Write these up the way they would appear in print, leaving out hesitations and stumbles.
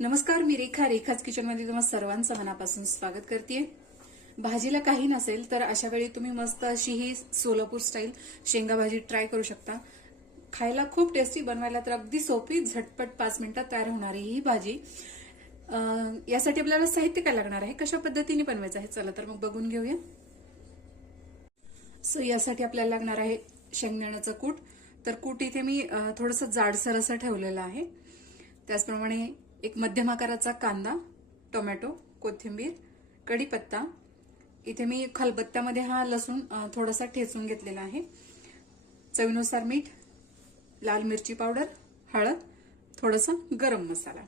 नमस्कार, मी रेखाच किचनमध्ये तुम्हाला सर्वांचं मनापासून स्वागत करते। भाजीला काही नसेल तर अशा वेळी तुम्ही मस्त अशी ही सोलापूर स्टाईल शेंगा भाजी ट्राय करू शकता। खायला खूप टेस्टी, बनवायला तर अगदी सोपी, झटपट 5 मिनिटात तयार होणारी ही भाजी। यासाठी आपल्याला साहित्य काय लागणार आहे, कशा पद्धतीने बनवायचं आहे, चला तर मग बघून घेऊया। यासाठी आपल्याला लागणार आहे शेंगदाण्याचं कूट। तर कूट इथे मी थोडंसं जाडसर असं ठेवलेलं आहे। त्याचप्रमाणे एक मध्यम आकाराचा कांदा, टोमॅटो, कोथिंबीर, कढीपत्ता, इथे मी खलबत्त्यामध्ये हा लसूण थोडासा ठेचून घेतलेला आहे, चवीनुसार मीठ, लाल मिरची पावडर, हळद, थोडासा गरम मसाला।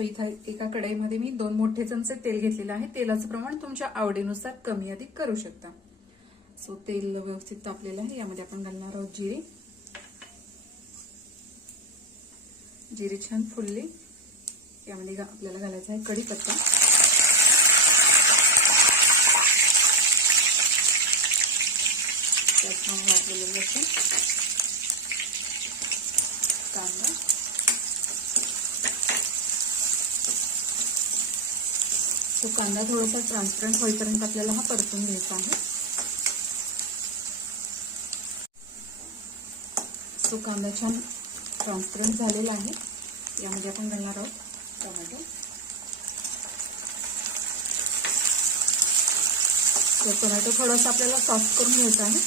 इथे एका कढईमध्ये मी 2 मोठे चमचे तेल घेतलेले आहे। तेलाचं प्रमाण तुमच्या आवडीनुसार कमी अधिक करू शकता। तेल व्यवस्थित तापलेलं आहे, यामध्ये आपण घालणार आहोत जिरे। जिरे छान फुलले, यामध्ये आपल्याला घालायचा आहे कढीपत्ता, त्याचप्रमाणे वाटलेलं लसूण, कांदा, कांदा थोडासा ट्रान्सपरंट होईपर्यंत आपल्याला हा परतून घ्यायचा आहे। कांदा छान ट्रान्सपरंट झालेला आहे, यामध्ये आपण घालणार आहोत टोमॅटो। टोमॅटो थोडासा आपल्याला सॉफ्ट करून घ्यायचा आहे।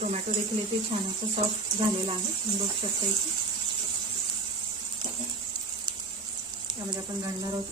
टोमॅटो देखील इथे छान असं सॉफ्ट झालेला आहे, तुम्ही बघू शकता इथे। यामध्ये आपण घालणार आहोत